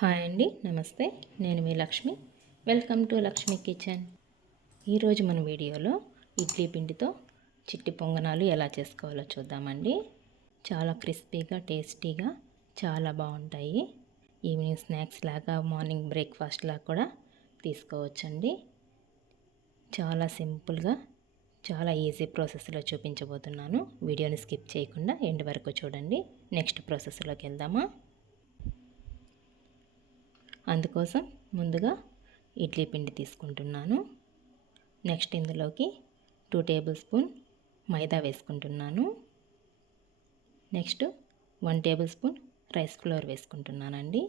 Hi అండి, నమస్తే. నేను మీ Lakshmi. Welcome to Lakshmi kitchen. ఈరోజు మన వీడియోలో ఇడ్లీ పిండితో చిట్టి పొంగనాలు ఎలా చేసుకోవాలో చూద్దామండి. చాలా క్రిస్పీగా, టేస్టీగా చాలా బాగుంటాయి. ఈవినింగ్ స్నాక్స్ లాగా, మార్నింగ్ బ్రేక్ఫాస్ట్ లాగా కూడా తీసుకోవచ్చండి. చాలా సింపుల్గా, చాలా ఈజీ ప్రాసెస్లో చూపించబోతున్నాను. వీడియోని స్కిప్ చేయకుండా ఎండ్ వరకు చూడండి. నెక్స్ట్ ప్రాసెస్లోకి వెళ్దామా? అందుకోసం ముందుగా ఇడ్లీ పిండి తీసుకుంటున్నాను. నెక్స్ట్ ఇందులోకి 2 టేబుల్ స్పూన్ మైదా వేసుకుంటున్నాను. Next 1 table spoon rice flour వేసుకుంటున్నానండి.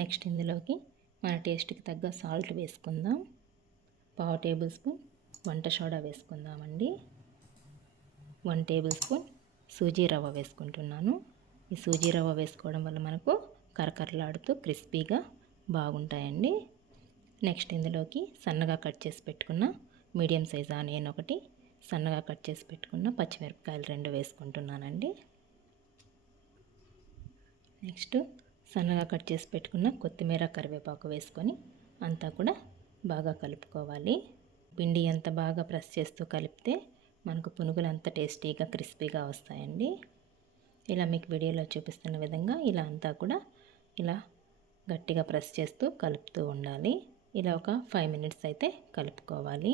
నెక్స్ట్ ఇందులోకి మన టేస్ట్కి తగ్గ సాల్ట్ వేసుకుందాం. 1/2 టేబుల్ స్పూన్ వంట సోడా వేసుకుందామండి. 1 టేబుల్ స్పూన్ సూజీ రవ్వ వేసుకుంటున్నాను. ఈ సూజీ రవ్వ వేసుకోవడం వల్ల మనకు కరకరలాడుతూ క్రిస్పీగా బాగుంటాయండి. నెక్స్ట్ ఇందులోకి సన్నగా కట్ చేసి పెట్టుకున్న మీడియం సైజ్ ఆనియన్ ఒకటి, సన్నగా కట్ చేసి పెట్టుకున్న పచ్చిమిరపకాయలు 2 వేసుకుంటున్నానండి. నెక్స్ట్ సన్నగా కట్ చేసి పెట్టుకున్న కొత్తిమీర, కరివేపాకు వేసుకొని అంతా కూడా బాగా కలుపుకోవాలి. పిండి ఎంత బాగా ప్రెస్ చేస్తూ కలిపితే మనకు పునుగులు అంత టేస్టీగా, క్రిస్పీగా వస్తాయండి. ఇలా మీకు వీడియోలో చూపిస్తున్న విధంగా ఇలా అంతా కూడా ఇలా గట్టిగా ప్రెస్ చేస్తూ కలుపుతూ ఉండాలి. ఇలా ఒక 5 మినిట్స్ అయితే కలుపుకోవాలి.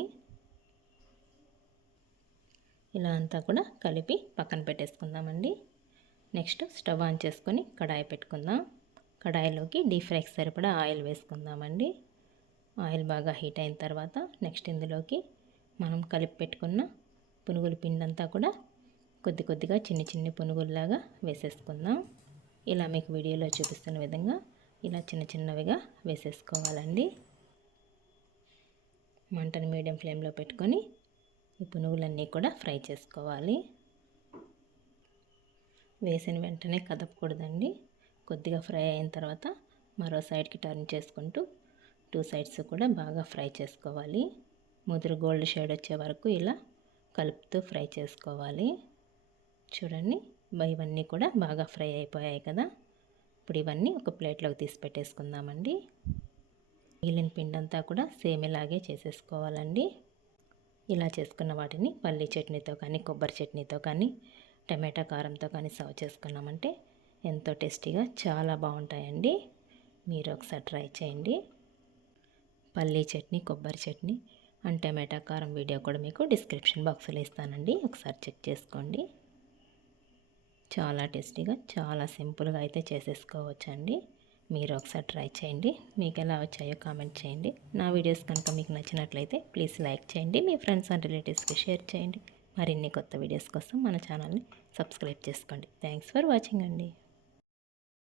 ఇలా అంతా కూడా కలిపి పక్కన పెట్టేసుకుందామండి. నెక్స్ట్ స్టవ్ ఆన్ చేసుకొని కడాయి పెట్టుకుందాం. కడాయిలోకి డీప్ ఫ్రైకి సరిపడా ఆయిల్ వేసుకుందామండి. ఆయిల్ బాగా హీట్ అయిన తర్వాత నెక్స్ట్ ఇందులోకి మనం కలిపి పెట్టుకున్న పునుగుల పిండి అంతా కూడా కొద్ది కొద్దిగా చిన్ని చిన్ని పునుగుల్లాగా వేసేసుకుందాం. ఇలా మీకు వీడియోలో చూపిస్తున్న విధంగా ఇలా చిన్న చిన్నవిగా వేసేసుకోవాలండి. మంటను మీడియం ఫ్లేమ్లో పెట్టుకొని ఈ పునుగులన్నీ కూడా ఫ్రై చేసుకోవాలి. వేసిన వెంటనే కదపకూడదండి. కొద్దిగా ఫ్రై అయిన తర్వాత మరో సైడ్కి టర్న్ చేసుకుంటూ 2 సైడ్స్ కూడా బాగా ఫ్రై చేసుకోవాలి. ముదురు గోల్డ్ షేడ్ వచ్చే వరకు ఇలా కలుపుతూ ఫ్రై చేసుకోవాలి. చూడండి, ఇవన్నీ కూడా బాగా ఫ్రై అయిపోయాయి కదా. ఇప్పుడు ఇవన్నీ ఒక ప్లేట్లోకి తీసి పెట్టేసుకుందామండి. మిగిలిన పిండి అంతా కూడా సేమ్ ఇలాగే చేసేసుకోవాలండి. ఇలా చేసుకున్న వాటిని పల్లీ చట్నీతో కానీ, కొబ్బరి చట్నీతో కానీ, టమాటా కారంతో కానీ సర్వ్ చేసుకున్నామంటే ఎంతో టేస్టీగా చాలా బాగుంటాయండి. మీరు ఒకసారి ట్రై చేయండి. పల్లీ చట్నీ, కొబ్బరి చట్నీ అండ్ టమాటా కారం వీడియో కూడా మీకు డిస్క్రిప్షన్ బాక్స్లో ఇస్తానండి. ఒకసారి చెక్ చేసుకోండి. చాలా టేస్టీగా, చాలా సింపుల్గా అయితే చేసేసుకోవచ్చండి. మీరు ఒకసారి ట్రై చేయండి. మీకు ఎలా వచ్చాయో కామెంట్ చేయండి. నా వీడియోస్ కనుక మీకు నచ్చినట్లయితే ప్లీజ్ లైక్ చేయండి. మీ ఫ్రెండ్స్ అండ్ రిలేటివ్స్కి షేర్ చేయండి. మరిన్ని కొత్త వీడియోస్ కోసం మన ఛానల్ని సబ్స్క్రైబ్ చేసుకోండి. థ్యాంక్స్ ఫర్ వాచింగ్ అండి.